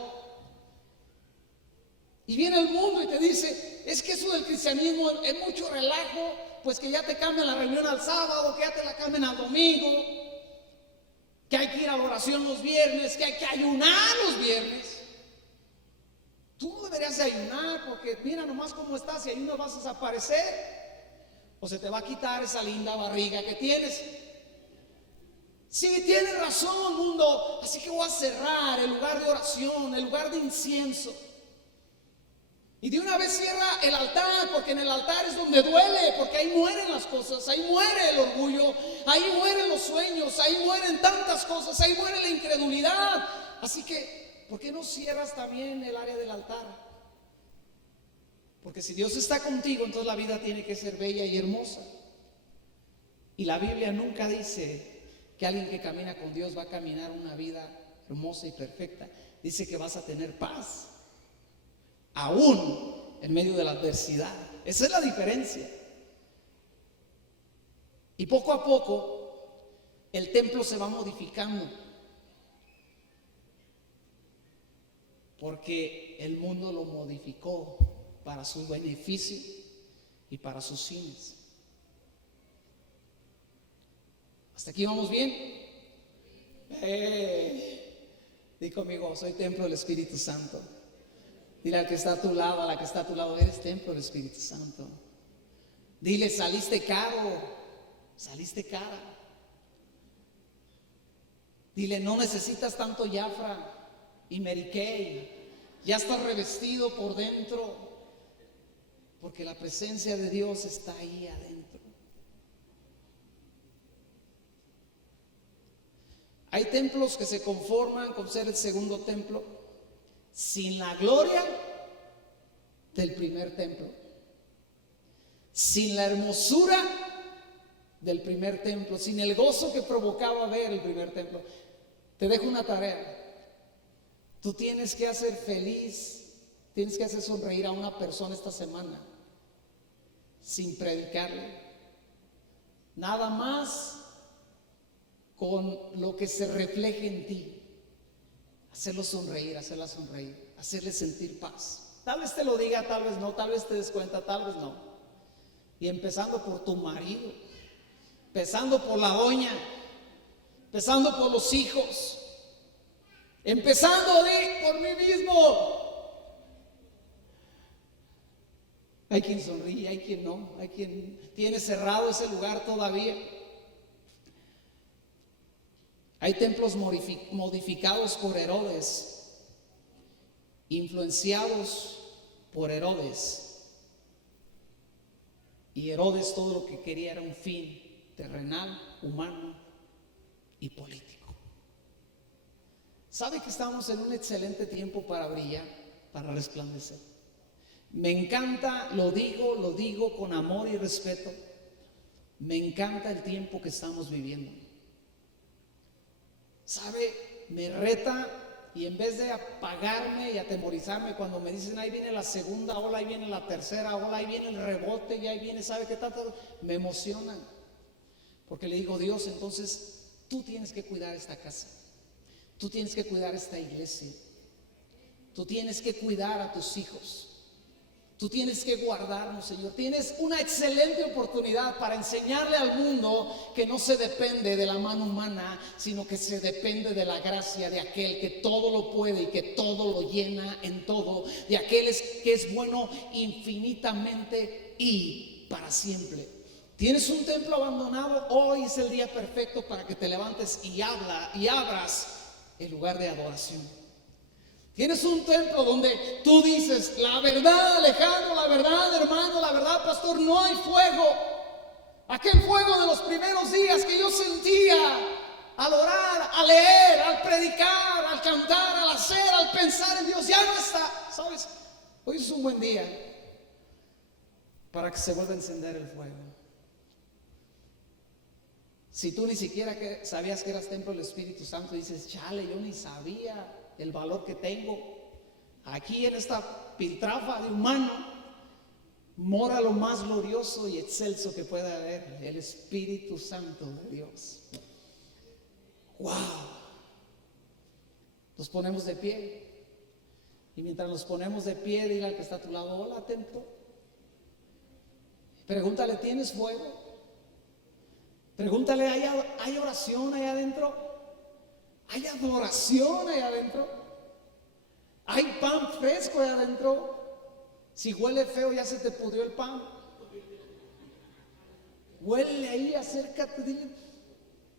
Y viene el mundo y te dice: es que eso del cristianismo es mucho relajo, pues que ya te cambian la reunión al sábado, que ya te la cambian al domingo, que hay que ir a la oración los viernes, que hay que ayunar los viernes. Tú no deberías de ayunar porque mira nomás cómo estás, si ayunas vas a desaparecer o se te va a quitar esa linda barriga que tienes. Sí, tienes razón, mundo, así que voy a cerrar el lugar de oración, el lugar de incienso. Y de una vez cierra el altar, porque en el altar es donde duele, porque ahí mueren las cosas, ahí muere el orgullo, ahí mueren los sueños, ahí mueren tantas cosas, ahí muere la incredulidad. Así que, ¿por qué no cierras también el área del altar? Porque si Dios está contigo, entonces la vida tiene que ser bella y hermosa. Y la Biblia nunca dice que alguien que camina con Dios va a caminar una vida hermosa y perfecta. Dice que vas a tener paz, aún en medio de la adversidad. Esa es la diferencia. Y poco a poco el templo se va modificando, porque el mundo lo modificó para su beneficio y para sus fines. ¿Hasta aquí vamos bien? Di conmigo: soy templo del Espíritu Santo. Dile al que está a tu lado, a la que está a tu lado: eres templo del Espíritu Santo. Dile: saliste caro, saliste cara. Dile: no necesitas tanto Jafra y Mary Kay, ya estás revestido por dentro, porque la presencia de Dios está ahí adentro. Hay templos que se conforman con ser el segundo templo, sin la gloria del primer templo, sin la hermosura del primer templo, sin el gozo que provocaba ver el primer templo. Te dejo una tarea. Tú tienes que hacer feliz, tienes que hacer sonreír a una persona esta semana, sin predicarle, nada más con lo que se refleje en ti. hacerlo sonreír, hacerla sonreír, hacerle sentir paz. Tal vez te lo diga, tal vez no, tal vez te des cuenta, tal vez no. Y empezando por tu marido, empezando por la doña, empezando por los hijos, empezando por mí mismo. Hay quien sonríe, hay quien no, hay quien tiene cerrado ese lugar todavía. Hay templos modificados por Herodes, influenciados por Herodes. Y Herodes todo lo que quería era un fin terrenal, humano y político. ¿Sabe que estamos en un excelente tiempo para brillar, para resplandecer? Me encanta, lo digo con amor y respeto. Me encanta el tiempo que estamos viviendo. ¿Sabe? Me reta, y en vez de apagarme y atemorizarme cuando me dicen ahí viene la segunda ola, ahí viene la tercera ola, ahí viene el rebote y ahí viene, ¿sabe qué tanto? Me emocionan. Porque le digo, Dios, entonces tú tienes que cuidar esta casa. Tú tienes que cuidar esta iglesia. Tú tienes que cuidar a tus hijos. Tú tienes que guardarnos, Señor. Tienes una excelente oportunidad para enseñarle al mundo que no se depende de la mano humana, sino que se depende de la gracia de aquel que todo lo puede y que todo lo llena en todo, de aquel que es bueno infinitamente y para siempre. Tienes un templo abandonado, hoy es el día perfecto para que te levantes y abras el lugar de adoración. Tienes un templo donde tú dices, la verdad, Alejandro, la verdad, hermano, la verdad, pastor, no hay fuego. Aquel fuego de los primeros días que yo sentía al orar, al leer, al predicar, al cantar, al hacer, al pensar en Dios, ya no está. ¿Sabes? Hoy es un buen día para que se vuelva a encender el fuego. Si tú ni siquiera sabías que eras templo del Espíritu Santo, dices, chale, yo ni sabía el valor que tengo. Aquí en esta piltrafa de humano mora lo más glorioso y excelso que pueda haber, el Espíritu Santo de Dios. ¡Wow! Nos ponemos de pie. Y mientras nos ponemos de pie, dile al que está a tu lado, hola, templo. Pregúntale, ¿tienes fuego? Pregúntale, ¿hay oración allá adentro? ¿Hay adoración allá adentro? ¿Hay pan fresco allá adentro? Si huele feo, ya se te pudrió el pan. Huele ahí, acércate, dile,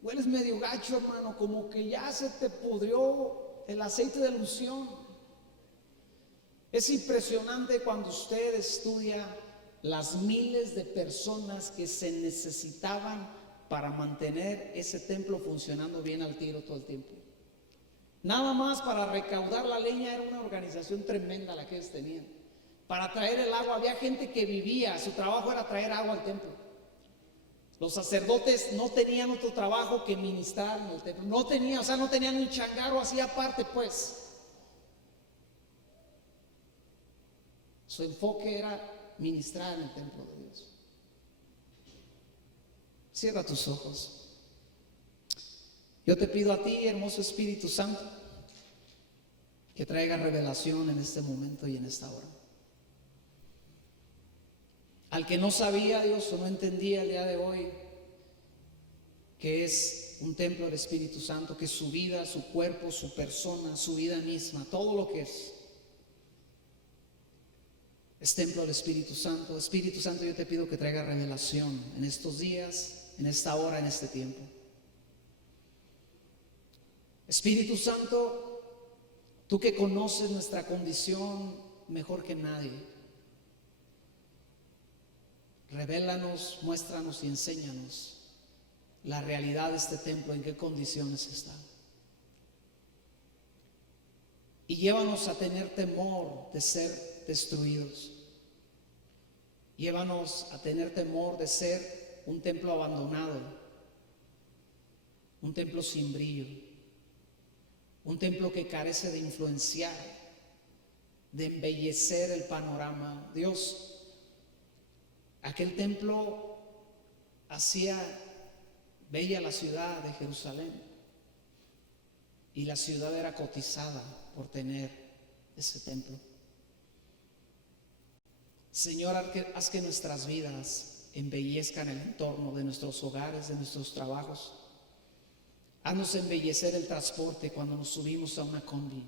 hueles medio gacho, hermano, como que ya se te pudrió el aceite de la unción. Es impresionante cuando usted estudia las miles de personas que se necesitaban para mantener ese templo funcionando bien al tiro todo el tiempo. Nada más para recaudar la leña era una organización tremenda la que ellos tenían. Para traer el agua, había gente que vivía, su trabajo era traer agua al templo. Los sacerdotes no tenían otro trabajo que ministrar en el templo. No tenían un changarro así aparte, pues. Su enfoque era ministrar en el templo de Dios. Cierra tus ojos. Yo te pido a ti, hermoso Espíritu Santo, que traiga revelación en este momento y en esta hora. Al que no sabía, Dios, o no entendía el día de hoy que es un templo del Espíritu Santo, que su vida, su cuerpo, su persona, su vida misma, todo lo que es templo del Espíritu Santo. Espíritu Santo, yo te pido que traiga revelación en estos días, en esta hora, en este tiempo. Espíritu Santo, tú que conoces nuestra condición mejor que nadie, revélanos, muéstranos y enséñanos la realidad de este templo, en qué condiciones está. Y llévanos a tener temor de ser destruidos. Llévanos a tener temor de ser un templo abandonado, un templo sin brillo, un templo que carece de influenciar, de embellecer el panorama. Dios, aquel templo hacía bella la ciudad de Jerusalén. y la ciudad era cotizada por tener ese templo. Señor, haz que nuestras vidas embellezcan el entorno de nuestros hogares, de nuestros trabajos. Haznos embellecer el transporte cuando nos subimos a una combi.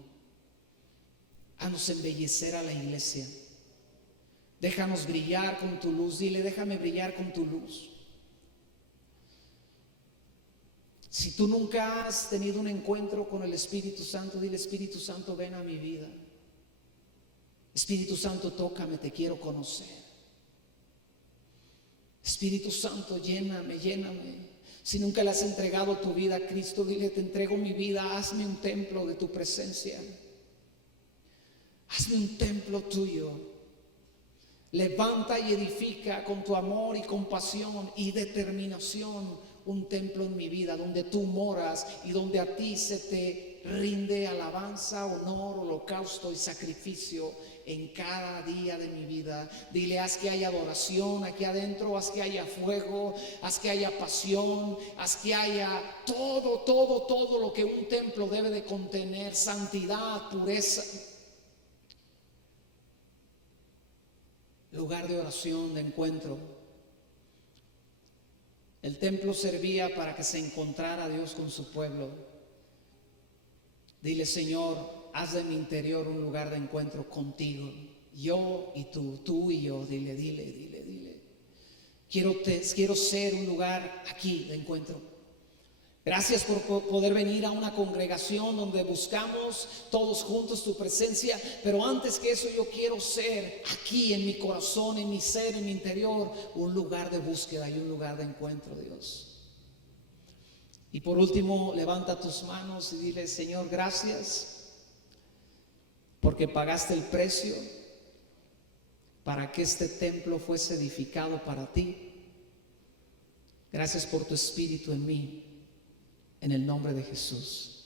Haznos embellecer a la iglesia. Déjanos brillar con tu luz. Dile, déjame brillar con tu luz. Si tú nunca has tenido un encuentro con el Espíritu Santo, dile, Espíritu Santo, ven a mi vida. Espíritu Santo, tócame, te quiero conocer. Espíritu Santo, lléname, lléname. Si nunca le has entregado tu vida a Cristo, dile, te entrego mi vida, hazme un templo de tu presencia. Hazme un templo tuyo. Levanta y edifica con tu amor y compasión y determinación un templo en mi vida donde tú moras y donde a ti se te rinde alabanza, honor, holocausto y sacrificio en cada día de mi vida. Dile, haz que haya adoración aquí adentro, haz que haya fuego, haz que haya pasión, haz que haya todo lo que un templo debe de contener: santidad, pureza, lugar de oración, de encuentro. El templo servía para que se encontrara Dios con su pueblo. Dile, Señor, haz de mi interior un lugar de encuentro contigo. Yo y tú y yo. Dile. Quiero ser un lugar aquí de encuentro. Gracias por poder venir a una congregación donde buscamos todos juntos tu presencia. Pero antes que eso, yo quiero ser aquí en mi corazón, en mi ser, en mi interior, un lugar de búsqueda y un lugar de encuentro, Dios. Y por último, levanta tus manos y dile, Señor, gracias porque pagaste el precio para que este templo fuese edificado para ti. Gracias por tu Espíritu en mí, en el nombre de Jesús.